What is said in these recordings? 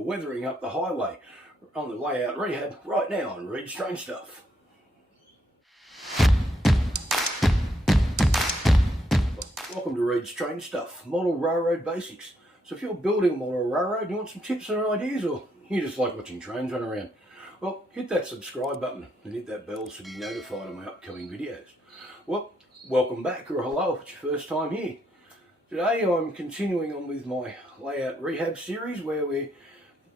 We're weathering up the highway on the layout rehab right now on Reid Strange Stuff. Welcome to Reid Strange Stuff, Model Railroad Basics. So if you're building a model railroad and you want some tips and ideas, or you just like watching trains run around, well, hit that subscribe button and hit that bell to be notified of my upcoming videos. Well, welcome back, or hello if it's your first time here. Today I'm continuing on with my layout rehab series where we're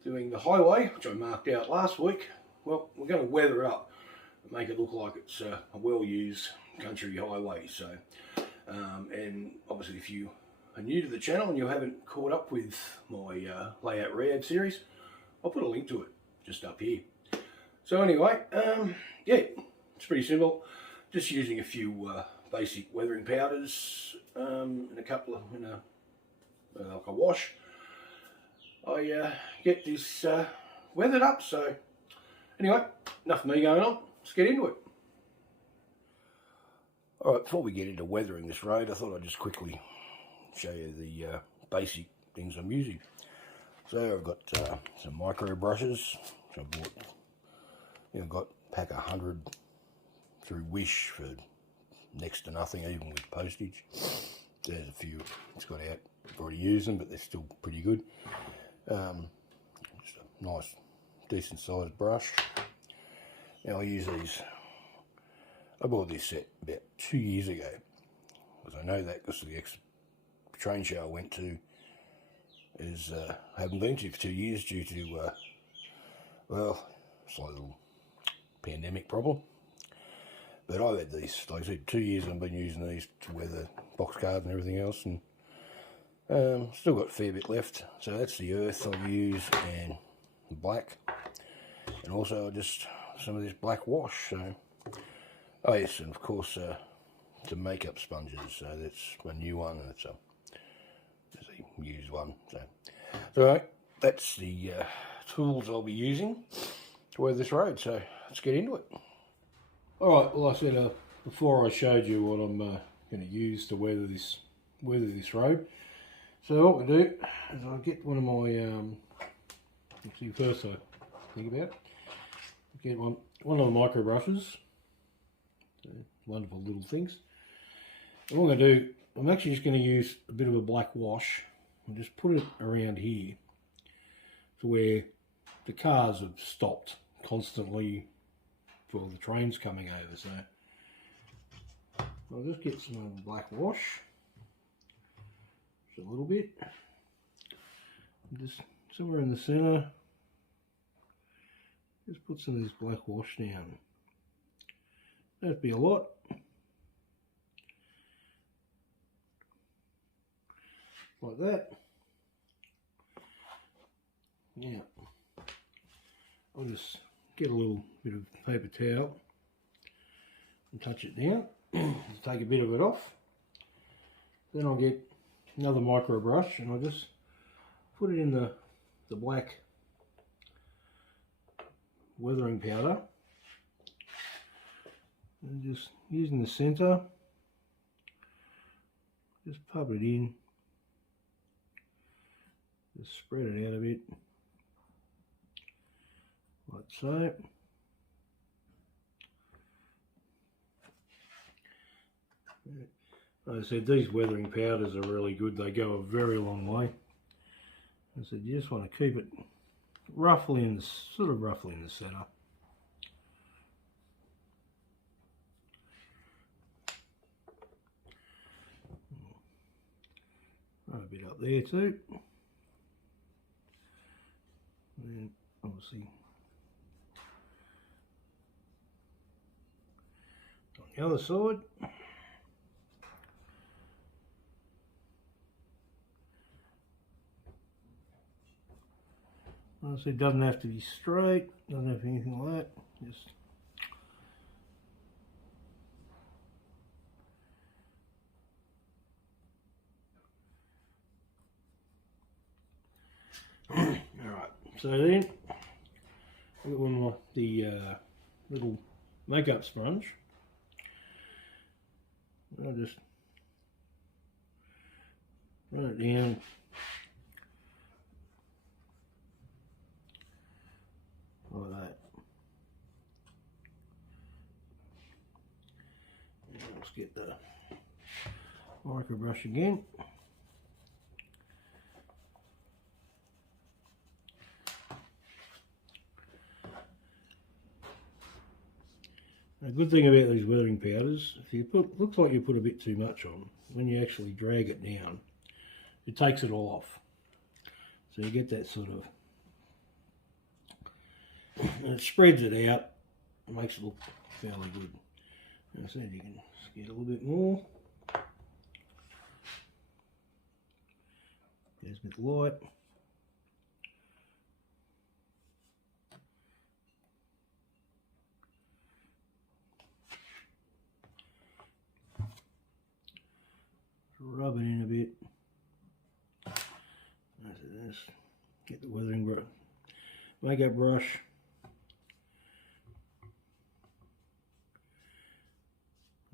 doing the highway, which I marked out last week. Well, we're going to weather it up and make it look like it's a well-used country highway. So, and obviously if you are new to the channel and you haven't caught up with my layout rehab series, I'll put a link to it just up here. So anyway, yeah, it's pretty simple. Just using a few basic weathering powders and a couple of, like a wash. I get this weathered up. So anyway, enough of me going on. Let's get into it. All right, before we get into weathering this road, I thought I'd just quickly show you the basic things I'm using. So I've got some micro brushes, which I bought. I've got a pack of 100 through Wish for next to nothing, even with postage. There's a few it's got out. I've already used them, but they're still pretty good. Just a nice, decent sized brush. Now I use these. I bought this set about 2 years ago, because I know that because the train show I went to is haven't been to for 2 years due to well, it's like a little pandemic problem. But I've had these, like I said, 2 years I've been using these to weather box cards and everything else, and still got a fair bit left. So that's the earth I've used, and the black, and also just some of this black wash. So, oh yes, and of course some makeup sponges. So that's my new one, and it's a used one. So that's the tools I'll be using to weather this road. So let's get into it. Alright, well I said before I showed you what I'm going to use to weather this road. So what I do is I get one of my, actually first I think about it, get one of the micro brushes, so wonderful little things. And what I'm going to do, I'm actually just going to use a bit of a black wash and just put it around here to where the cars have stopped constantly for the trains coming over. So I'll just get some black wash, just a little bit, and just somewhere in the center, just put some of this black wash down. That'd be a lot. Like that. Now I'll just get a little bit of paper towel and touch it down, take a bit of it off. Then I'll get another micro brush and I'll just put it in the black weathering powder, and just using the center, just pop it in, just spread it out a bit, like so. Like I said, these weathering powders are really good. They go a very long way. I said you just want to keep it roughly in the roughly in the center. A bit up there too. And obviously on the other side. Obviously it doesn't have to be straight, doesn't have anything like that, just alright, so then I've got one of the little makeup sponge. I'll just run it down let's get the micro brush again. A good thing about these weathering powders, if you put, looks like you put a bit too much on, when you actually drag it down, it takes it all off. So you get that sort of, and it spreads it out, makes it look fairly good. As I said, you can just get a little bit more. There's a bit light. Rub it in a bit. This. Get the weathering brush, makeup brush.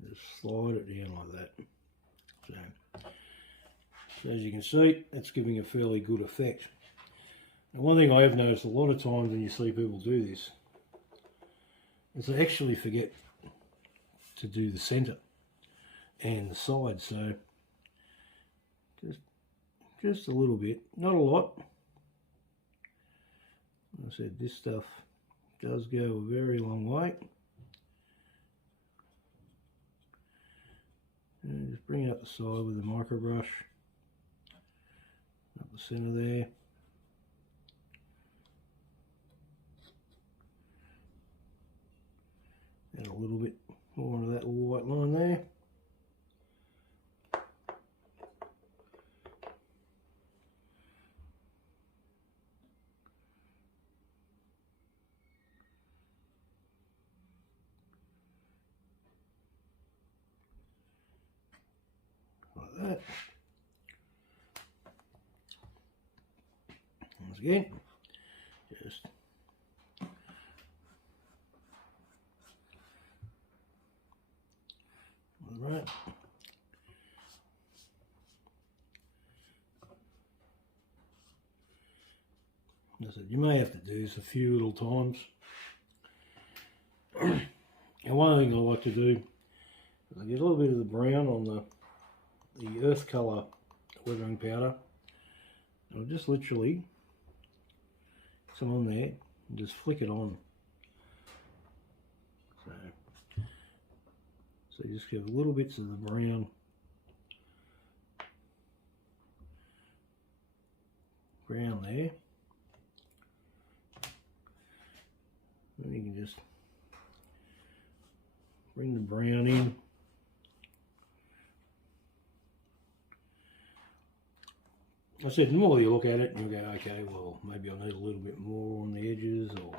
Just slide it down like that. So as you can see, it's giving a fairly good effect. And one thing I have noticed a lot of times when you see people do this is they actually forget to do the centre and the side. So just a little bit, not a lot. Like I said, this stuff does go a very long way. And just bring it up the side with the micro brush, up the centre there. Add a little bit more onto that little white line there. That. Once again, just right. As I said, you may have to do this a few little times. And one thing I like to do is I get a little bit of the brown on the earth colour weathering powder. I'll just literally some on there and just flick it on. So you just give little bits of the brown there. Then you can just bring the brown in. I said, the more you look at it, you'll go, okay, well, maybe I need a little bit more on the edges, or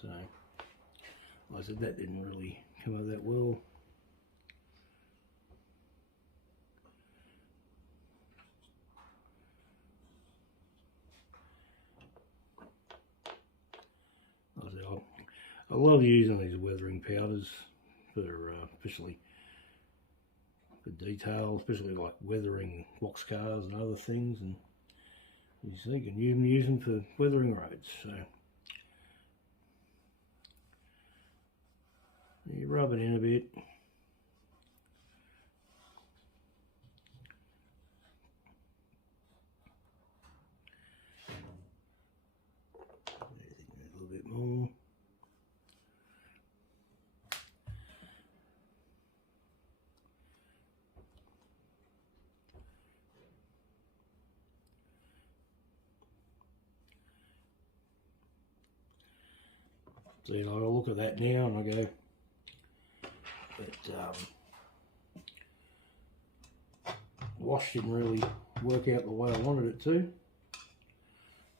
so. Like I said, that didn't really come out that well. Like I said, I love using these weathering powders for, especially for detail, especially like weathering box cars and other things, and you see, you can even use them for weathering roads. So you rub it in a bit. A little bit more. So I look at that now and I go, that wash didn't really work out the way I wanted it to.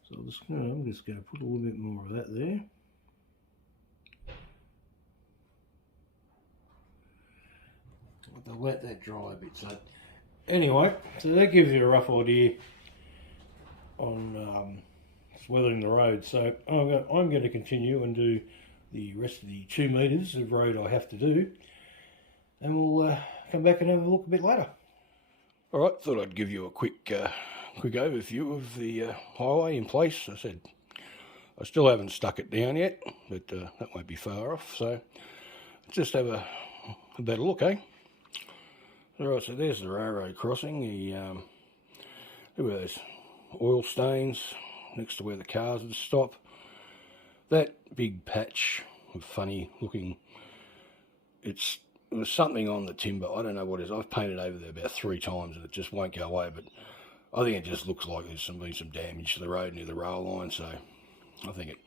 So I'm just going to put a little bit more of that there. I'll let that dry a bit. So anyway, so that gives you a rough idea on weathering the road. So I'm going to continue and do the rest of the 2 metres of road I have to do, and we'll come back and have a look a bit later. Alright, thought I'd give you a quick overview of the highway in place. I said I still haven't stuck it down yet, but that won't be far off, so let's just have a better look, eh? Alright, so there's the railroad crossing. Look at those oil stains next to where the cars would stop. That big patch of funny looking, it was something on the timber. I don't know what it is. I've painted over there about 3 times and it just won't go away, but I think it just looks like there's been some damage to the road near the rail line, so I think it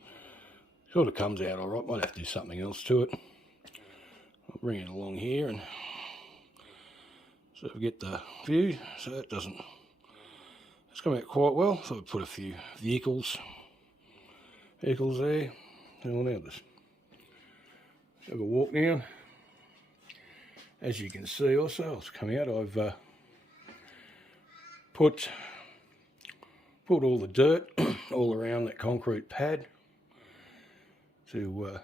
sort of comes out alright. Might have to do something else to it. I'll bring it along here and so we get the view. So that doesn't, it's come out quite well. So we put a few vehicles there. Well, now this, have a walk down. As you can see also, it's come out, I've put all the dirt all around that concrete pad to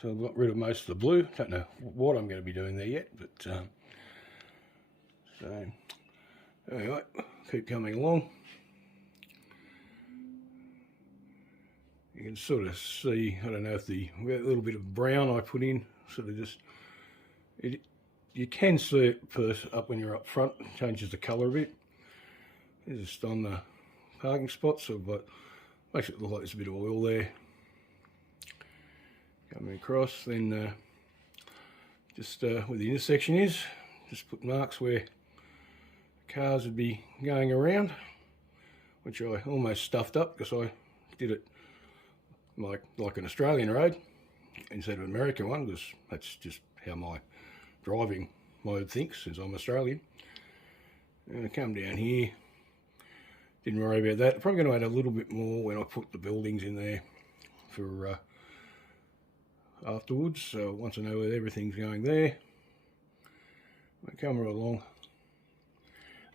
so I've got rid of most of the blue. Don't know what I'm going to be doing there yet, but so anyway, keep coming along. You can sort of see, I don't know if the little bit of brown I put in sort of just, you can see it first up when you're up front, it changes the colour a bit. It's just on the parking spot, so but makes it look like there's a bit of oil there. Coming across, then just where the intersection is, just put marks where cars would be going around, which I almost stuffed up because I did it like an Australian road instead of an American one, because that's just how my driving mode thinks since I'm Australian. And I come down here, didn't worry about that. Probably going to add a little bit more when I put the buildings in there for afterwards. So once I know where everything's going there, I come right along.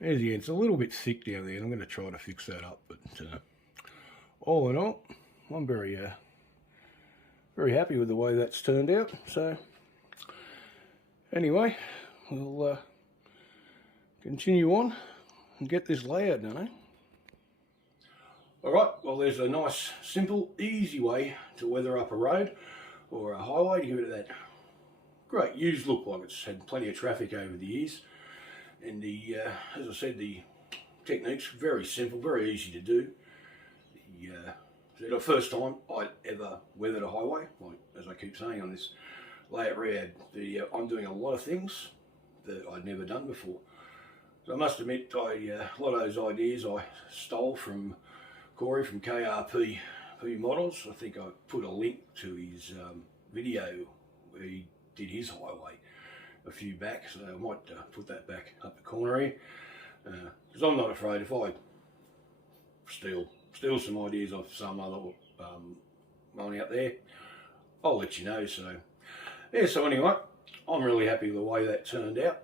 As you can, it's a little bit thick down there, and I'm going to try to fix that up. But all in all, I'm very happy with the way that's turned out. So anyway, we'll continue on and get this layout done, eh? Alright, well there's a nice, simple, easy way to weather up a road or a highway to give it that great used look, like it's had plenty of traffic over the years. And the, as I said, the technique's very simple, very easy to do. The first time I ever weathered a highway, like as I keep saying on this layout rehab, I'm doing a lot of things that I'd never done before. So I must admit, a lot of those ideas I stole from Corey from KRP Models. I think I put a link to his video where he did his highway a few back, so I might put that back up the corner here, because I'm not afraid if I steal some ideas off some other one out there, I'll let you know. So yeah, so anyway, I'm really happy with the way that turned out.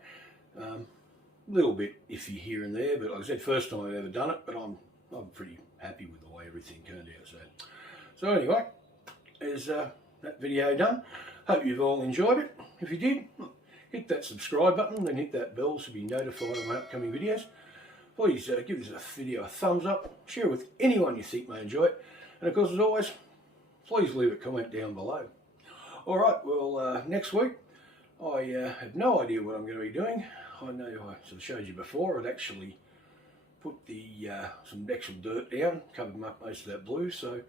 Little bit iffy here and there, but like I said, first time I've ever done it, but I'm pretty happy with the way everything turned out. So anyway, there's that video done. Hope you've all enjoyed it. If you did, hit that subscribe button and hit that bell to be notified of my upcoming videos. Please give this video a thumbs up, share it with anyone you think may enjoy it, and of course, as always, please leave a comment down below. Alright, well next week I have no idea what I'm going to be doing. I know I sort of showed you before, I'd actually put some actual dirt down, covered up most of that blue, so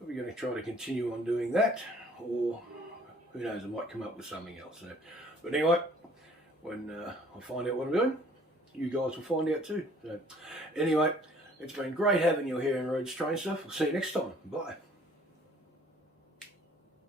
we're going to try to continue on doing that, or who knows, I might come up with something else. So, but anyway, when I find out what I'm doing, you guys will find out too. So anyway, it's been great having you here in Reid's Train Stuff. We'll see you next time. Bye.